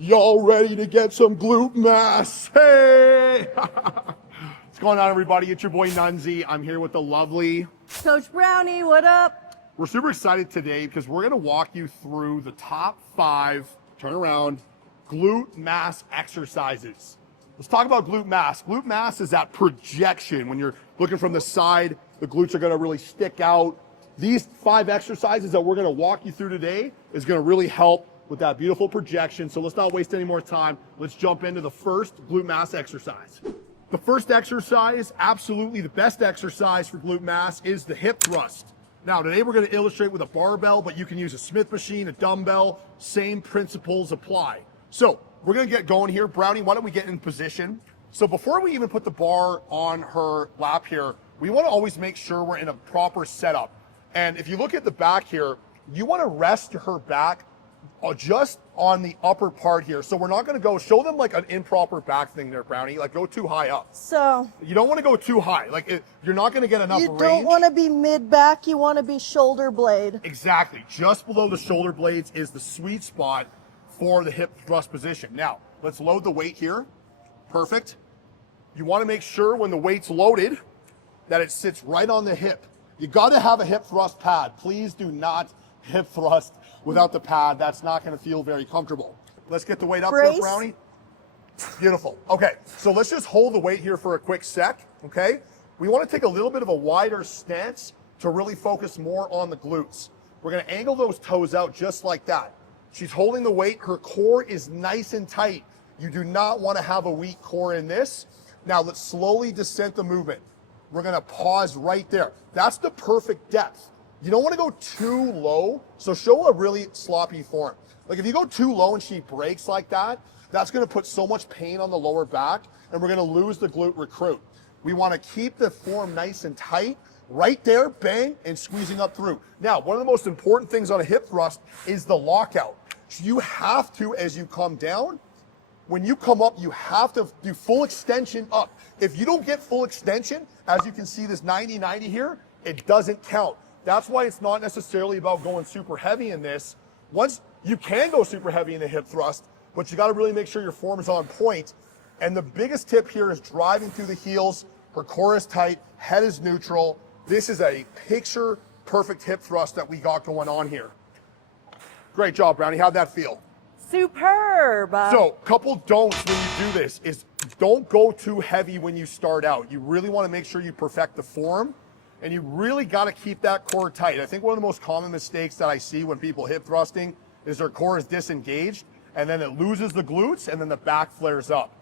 Y'all ready to get some glute mass? Hey! What's going on, everybody? It's your boy Nunzi. I'm here with the lovely Coach Brownie. What up? We're super excited today because we're going to walk you through the top 5, turn around, glute mass exercises. Let's talk about glute mass. Glute mass is that projection. When you're looking from the side, the glutes are going to really stick out. These 5 exercises that we're going to walk you through today is going to really help with that beautiful projection. So let's not waste any more time. Let's jump into the first glute mass exercise. The first exercise, absolutely the best exercise for glute mass, is the hip thrust. Now, today we're going to illustrate with a barbell, but you can use a Smith machine, a dumbbell, same principles apply. So we're going to get going here. Brownie, why don't we get in position? So before we even put the bar on her lap here, we want to always make sure we're in a proper setup. And if you look at the back here, you want to rest her back just on the upper part here. So we're not going to go show them like an improper back thing there, Brownie, like go too high up. So You don't want to go too high. Like you're not going to get enough you range. don't want to be mid-back. You want to be shoulder blade. Exactly. Just below the shoulder blades is the sweet spot for the hip thrust position. Now, let's load the weight here. Perfect. You want to make sure when the weight's loaded that it sits right on the hip. You got to have a hip thrust pad. Please do not hip thrust without the pad. That's not going to feel very comfortable. Let's get the weight up there, Brownie. Beautiful. Okay, so let's just hold the weight here for a quick sec, okay? We want to take a little bit of a wider stance to really focus more on the glutes. We're going to angle those toes out just like that. She's holding the weight. Her core is nice and tight. You do not want to have a weak core in this. Now let's slowly descend the movement. We're going to pause right there. That's the perfect depth. You don't want to go too low, so show a really sloppy form. Like if you go too low and she breaks like that, that's going to put so much pain on the lower back, and we're going to lose the glute recruit. We want to keep the form nice and tight, right there, bang, and squeezing up through. Now, one of the most important things on a hip thrust is the lockout. So you have to, as you come down, when you come up, you have to do full extension up. If you don't get full extension, as you can see this 90-90 here, it doesn't count. That's why it's not necessarily about going super heavy in this. Once you can go super heavy in the hip thrust, but you got to really make sure your form is on point. And the biggest tip here is driving through the heels. Her core is tight, head is neutral. This is a picture perfect hip thrust that we got going on here. Great job, Brownie. How'd that feel? Superb. So, couple don'ts when you do this is don't go too heavy when you start out. You really want to make sure you perfect the form. And you really got to keep that core tight. I think one of the most common mistakes that I see when people hip thrusting is their core is disengaged and then it loses the glutes and then the back flares up.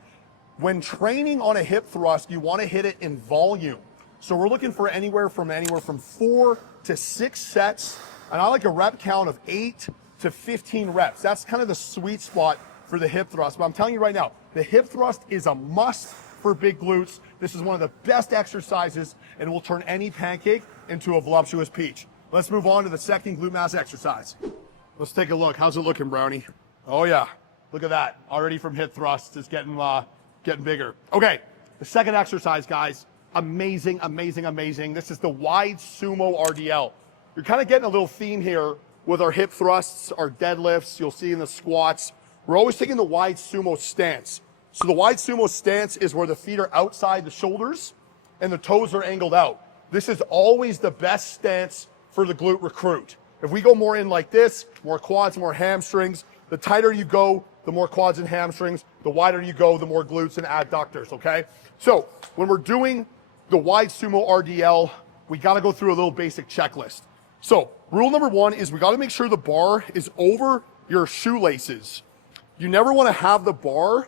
When training on a hip thrust, you want to hit it in volume. So we're looking for anywhere from 4 to 6 sets. And I like a rep count of 8 to 15 reps. That's kind of the sweet spot for the hip thrust. But I'm telling you right now, the hip thrust is a must for big glutes. This is one of the best exercises and will turn any pancake into a voluptuous peach. Let's move on to the second glute mass exercise. Let's take a look. How's it looking, Brownie? Oh yeah, look at that. Already from hip thrust, it's getting bigger. Okay, the second exercise, guys, amazing, amazing, amazing. This is the wide Sumo RDL. You're kind of getting a little theme here with our hip thrusts, our deadlifts. You'll see in the squats. We're always taking the wide Sumo stance. So the wide Sumo stance is where the feet are outside the shoulders and the toes are angled out. This is always the best stance for the glute recruit. If we go more in like this, more quads, more hamstrings, the tighter you go, the more quads and hamstrings, the wider you go, the more glutes and adductors, okay? So when we're doing the wide Sumo RDL, we gotta go through a little basic checklist. So rule number 1 is we gotta make sure the bar is over your shoelaces. You never wanna have the bar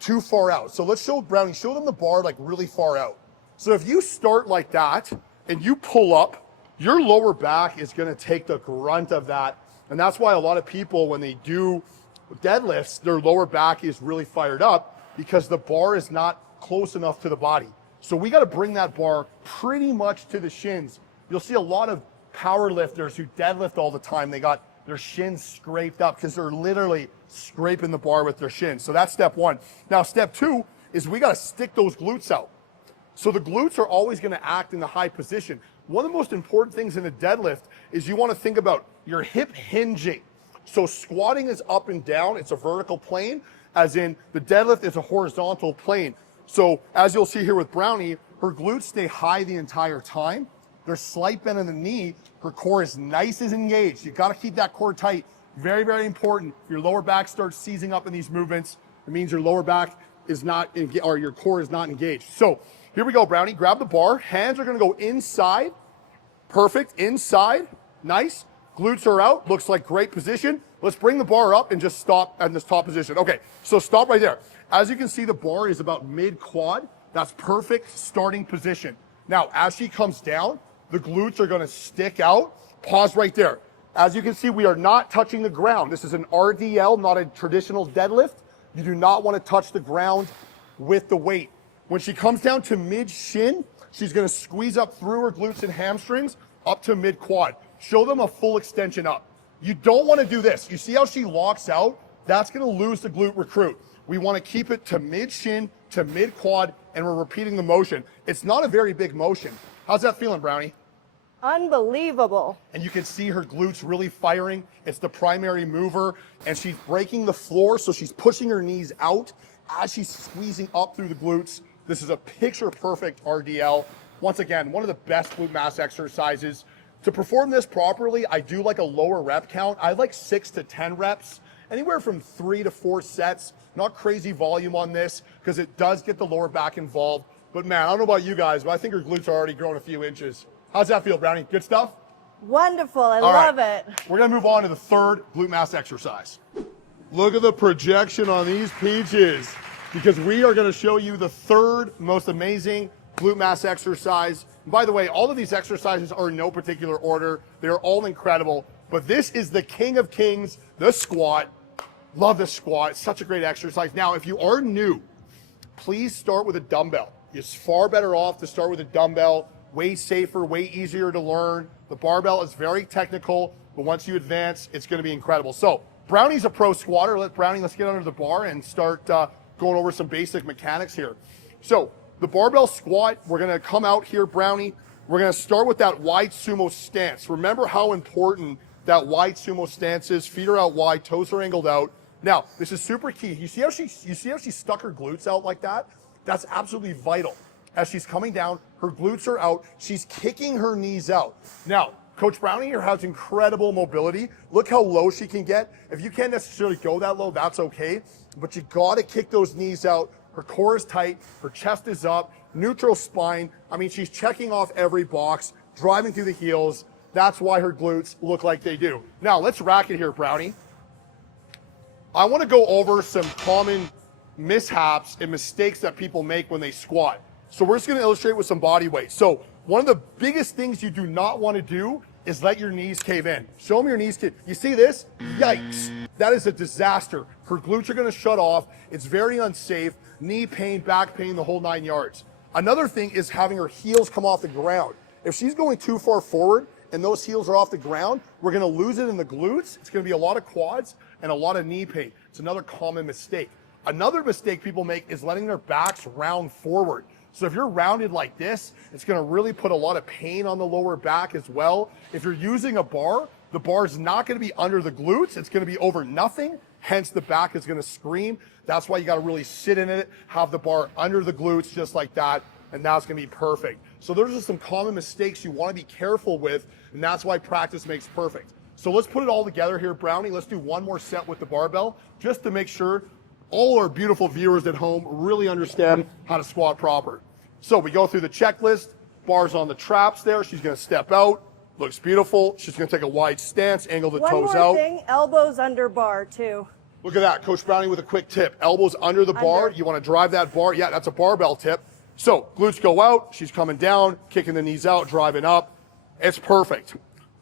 too far out. So let's show Brownie, show them the bar like really far out. So if you start like that and you pull up, your lower back is gonna take the grunt of that. And that's why a lot of people, when they do deadlifts, their lower back is really fired up because the bar is not close enough to the body. So we gotta bring that bar pretty much to the shins. You'll see a lot of power lifters who deadlift all the time. They got their shins scraped up because they're literally scraping the bar with their shins. So that's step 1. Now, step 2 is we got to stick those glutes out. So the glutes are always going to act in the high position. One of the most important things in a deadlift is you want to think about your hip hinging. So squatting is up and down. It's a vertical plane, as in the deadlift is a horizontal plane. So as you'll see here with Brownie, her glutes stay high the entire time. There's slight bend in the knee. Her core is nice and engaged. You got to keep that core tight. Very, very important. If your lower back starts seizing up in these movements, it means your lower back is not, or your core is not engaged. So here we go, Brownie. Grab the bar. Hands are going to go inside. Perfect. Inside. Nice. Glutes are out. Looks like great position. Let's bring the bar up and just stop at this top position. Okay, so stop right there. As you can see, the bar is about mid-quad. That's perfect starting position. Now, as she comes down, the glutes are going to stick out. Pause right there. As you can see, we are not touching the ground. This is an RDL, not a traditional deadlift. You do not want to touch the ground with the weight. When she comes down to mid-shin, she's going to squeeze up through her glutes and hamstrings up to mid-quad. Show them a full extension up. You don't want to do this. You see how she locks out? That's going to lose the glute recruit. We want to keep it to mid-shin, to mid-quad, and we're repeating the motion. It's not a very big motion. How's that feeling, Brownie? Unbelievable. And you can see her glutes really firing. It's the primary mover, and she's breaking the floor, so she's pushing her knees out as she's squeezing up through the glutes. This is a picture-perfect RDL. Once again, one of the best glute mass exercises. To perform this properly, I do like a lower rep count. I like 6 to 10 reps, anywhere from 3 to 4 sets. Not crazy volume on this because it does get the lower back involved. But man, I don't know about you guys, but I think her glutes are already growing a few inches. How's that feel, Brownie? Good stuff? Wonderful. I All love right. it. We're going to move on to the third glute mass exercise. Look at the projection on these peaches, because we are going to show you the third most amazing glute mass exercise. And by the way, all of these exercises are in no particular order. They're all incredible, but this is the king of kings, the squat. Love the squat. It's such a great exercise. Now, if you are new, please start with a dumbbell. It's far better off to start with a dumbbell. Way safer, way easier to learn. The barbell is very technical, but once you advance, it's going to be incredible. So Brownie's a pro squatter. Let's get under the bar and start going over some basic mechanics here. So the barbell squat, we're going to come out here, Brownie. We're going to start with that wide sumo stance. Remember how important that wide sumo stance is. Feet are out wide, toes are angled out. Now, this is super key. You see how she stuck her glutes out like that? That's absolutely vital. As she's coming down, her glutes are out. She's kicking her knees out. Now, Coach Brownie here has incredible mobility. Look how low she can get. If you can't necessarily go that low, that's okay. But you gotta kick those knees out. Her core is tight, her chest is up, neutral spine. I mean, she's checking off every box, driving through the heels. That's why her glutes look like they do. Now, let's rack it here, Brownie. I wanna go over some common mishaps and mistakes that people make when they squat. So we're just gonna illustrate with some body weight. So one of the biggest things you do not wanna do is let your knees cave in. Show them your knees cave. You see this? Yikes. That is a disaster. Her glutes are gonna shut off. It's very unsafe. Knee pain, back pain, the whole 9 yards. Another thing is having her heels come off the ground. If she's going too far forward and those heels are off the ground, we're gonna lose it in the glutes. It's gonna be a lot of quads and a lot of knee pain. It's another common mistake. Another mistake people make is letting their backs round forward. So if you're rounded like this, it's gonna really put a lot of pain on the lower back as well. If you're using a bar, the bar is not gonna be under the glutes, it's gonna be over nothing, hence the back is gonna scream. That's why you gotta really sit in it, have the bar under the glutes just like that, and that's gonna be perfect. So those are some common mistakes you wanna be careful with, and that's why practice makes perfect. So let's put it all together here, Brownie. Let's do one more set with the barbell, just to make sure all our beautiful viewers at home really understand how to squat proper. So we go through the checklist, bars on the traps there. She's gonna step out, looks beautiful. She's gonna take a wide stance, angle the toes out. One more thing, elbows under bar too. Look at that, Coach Brownie with a quick tip. Elbows under the bar, you wanna drive that bar. Yeah, that's a barbell tip. So glutes go out, she's coming down, kicking the knees out, driving up. It's perfect.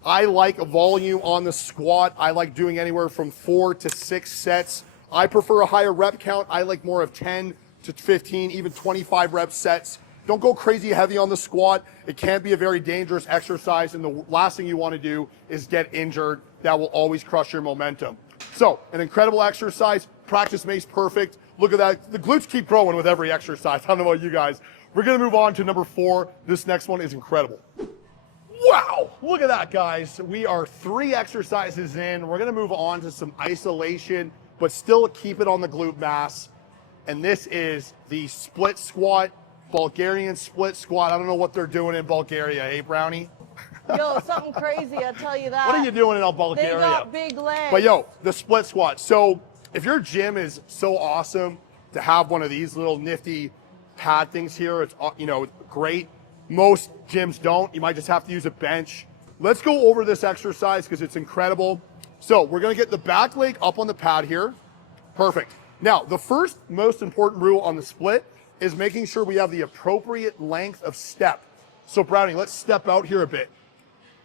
I like a volume on the squat. I like doing anywhere from 4 to 6 sets. I prefer a higher rep count. I like more of 10 to 15, even 25 rep sets. Don't go crazy heavy on the squat. It can be a very dangerous exercise, and the last thing you want to do is get injured. That will always crush your momentum. So, an incredible exercise. Practice makes perfect. Look at that. The glutes keep growing with every exercise. I don't know about you guys. We're going to move on to number 4. This next one is incredible. Wow, look at that, guys. We are 3 exercises in. We're gonna move on to some isolation, but still keep it on the glute mass. And this is the split squat, Bulgarian split squat. I don't know what they're doing in Bulgaria, eh, Brownie? Yo, something crazy, I'll tell you that. What are you doing in Bulgaria? They got big legs. But yo, the split squat. So if your gym is so awesome to have one of these little nifty pad things here, it's, you know, great. Most gyms don't. You might just have to use a bench. Let's go over this exercise because it's incredible. So we're gonna get the back leg up on the pad here. Perfect. Now, the first most important rule on the split is making sure we have the appropriate length of step. So Brownie, let's step out here a bit.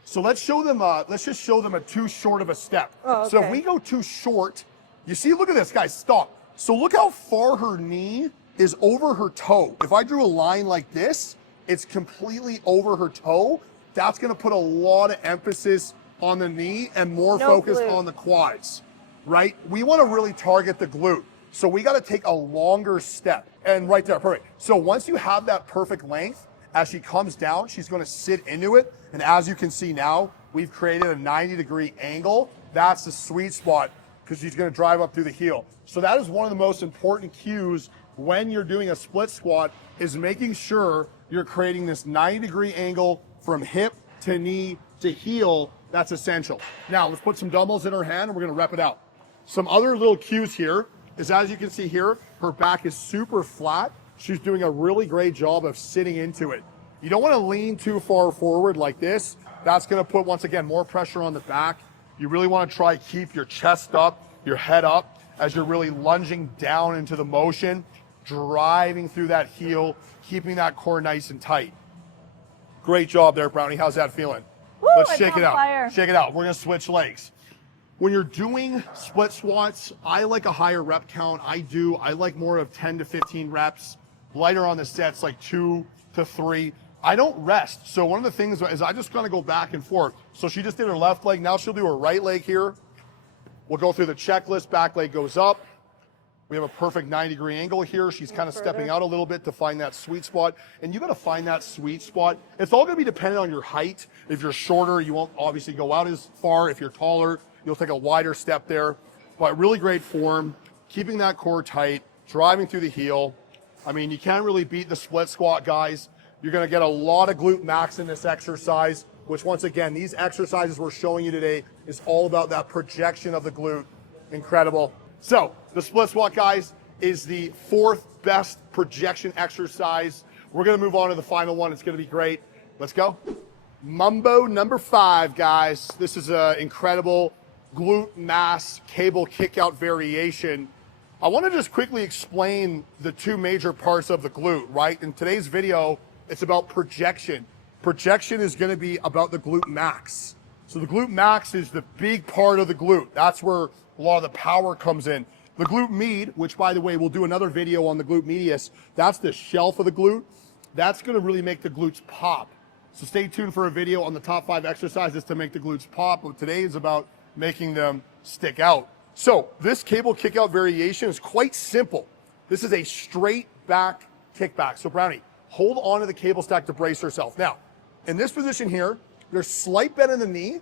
So let's show them, let's just show them a too short of a step. Oh, okay. So if we go too short, you see, look at this, guys, stop. So look how far her knee is over her toe. If I drew a line like this, it's completely over her toe. That's gonna put a lot of emphasis on the knee and more focus on the quads, right? We wanna really target the glute. So we gotta take a longer step. And right there, perfect. So once you have that perfect length, as she comes down, she's gonna sit into it. And as you can see now, we've created a 90-degree angle. That's the sweet spot because she's gonna drive up through the heel. So that is one of the most important cues when you're doing a split squat, is making sure you're creating this 90-degree angle from hip to knee to heel. That's essential. Now let's put some dumbbells in her hand and we're gonna rep it out. Some other little cues here is, as you can see here, her back is super flat. She's doing a really great job of sitting into it. You don't want to lean too far forward like this. That's going to put, once again, more pressure on the back. You really want to try keep your chest up, your head up, as you're really lunging down into the motion, driving through that heel, keeping that core nice and tight. Great job there, Brownie. How's that feeling? Woo, Let's shake it out. fire. Shake it out. We're going to switch legs. When you're doing split squats, I like a higher rep count. I like more of 10 to 15 reps. Lighter on the sets, like 2 to 3. I don't rest. So one of the things is I just gonna go back and forth. So she just did her left leg. Now she'll do her right leg here. We'll go through the checklist. Back leg goes up. We have a perfect 90-degree angle here. She's kind of stepping out a little bit to find that sweet spot. And you gotta find that sweet spot. It's all gonna be dependent on your height. If you're shorter, you won't obviously go out as far. If you're taller, you'll take a wider step there. But really great form, keeping that core tight, driving through the heel. I mean, you can't really beat the split squat, guys. You're gonna get a lot of glute max in this exercise, which once again, these exercises we're showing you today is all about that projection of the glute. Incredible. So the split squat, guys, is the 4th best projection exercise. We're gonna move on to the final one. It's gonna be great. Let's go. Mambo number 5, guys. This is an incredible glute mass cable kickout variation. I want to just quickly explain the 2 major parts of the glute, right? In today's video, it's about projection. Projection is going to be about the glute max. So the glute max is the big part of the glute. That's where a lot of the power comes in. The glute med, which by the way, we'll do another video on the glute medius, that's the shelf of the glute. That's going to really make the glutes pop. So stay tuned for a video on the top 5 exercises to make the glutes pop. But today is about making them stick out. So this cable kickout variation is quite simple. This is a straight back kickback. So Brownie, hold on to the cable stack to brace herself. Now, in this position here, there's slight bend in the knee.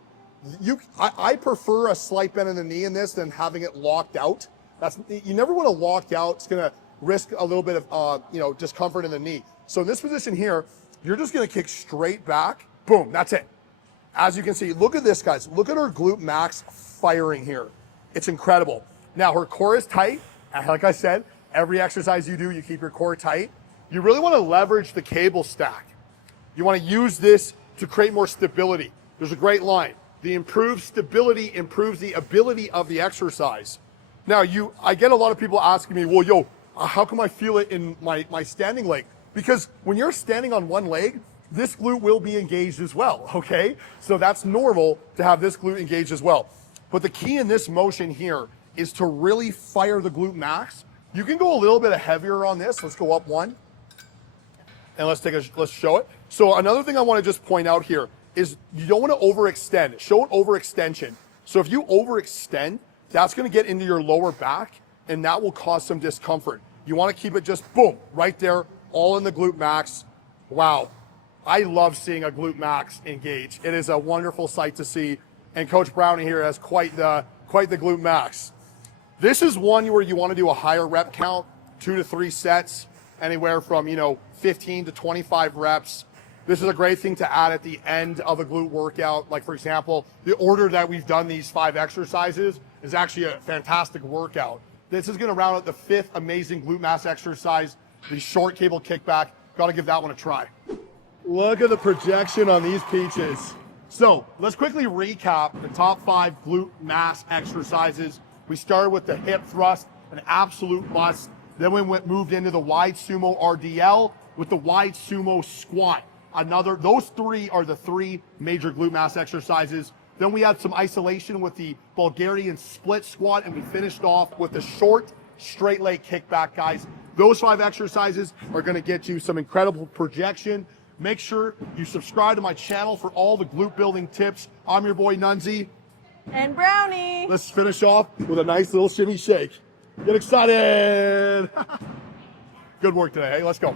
I prefer a slight bend in the knee in this than having it locked out. You never want to lock out. It's going to risk a little bit of discomfort in the knee. So in this position here, you're just going to kick straight back. Boom, that's it. As you can see, look at this, guys. Look at her glute max firing here. It's incredible. Now, her core is tight. And like I said, every exercise you do, you keep your core tight. You really want to leverage the cable stack. You want to use this to create more stability. There's a great line. The improved stability improves the ability of the exercise. Now, I get a lot of people asking me, well, yo, how come I feel it in my standing leg? Because when you're standing on one leg, this glute will be engaged as well, okay? So that's normal to have this glute engaged as well. But the key in this motion here is to really fire the glute max. You can go a little bit heavier on this. Let's go up 1. And let's show it. So another thing I want to just point out here is you don't want to overextend. Show an overextension. So if you overextend, that's going to get into your lower back and that will cause some discomfort. You want to keep it just boom, right there, all in the glute max. Wow. I love seeing a glute max engage. It is a wonderful sight to see. And Coach Brownie here has quite the glute max. This is one where you want to do a higher rep count, 2 to 3 sets, anywhere from 15 to 25 reps. This is a great thing to add at the end of a glute workout. Like for example, the order that we've done these 5 exercises is actually a fantastic workout. This is going to round out the 5th amazing glute mass exercise, the short cable kickback. Got to give that one a try. Look at the projection on these peaches. So let's quickly recap the top 5 glute mass exercises. We started with the hip thrust, an absolute must. Then we moved into the wide sumo RDL with the wide sumo squat. Those 3 are the 3 major glute mass exercises. Then we had some isolation with the Bulgarian split squat, and we finished off with the short straight leg kickback, guys. Those 5 exercises are gonna get you some incredible projection. Make sure you subscribe to my channel for all the glute building tips. I'm your boy Nunzi. And Brownie. Let's finish off with a nice little shimmy shake. Get excited. Good work today. Hey, let's go.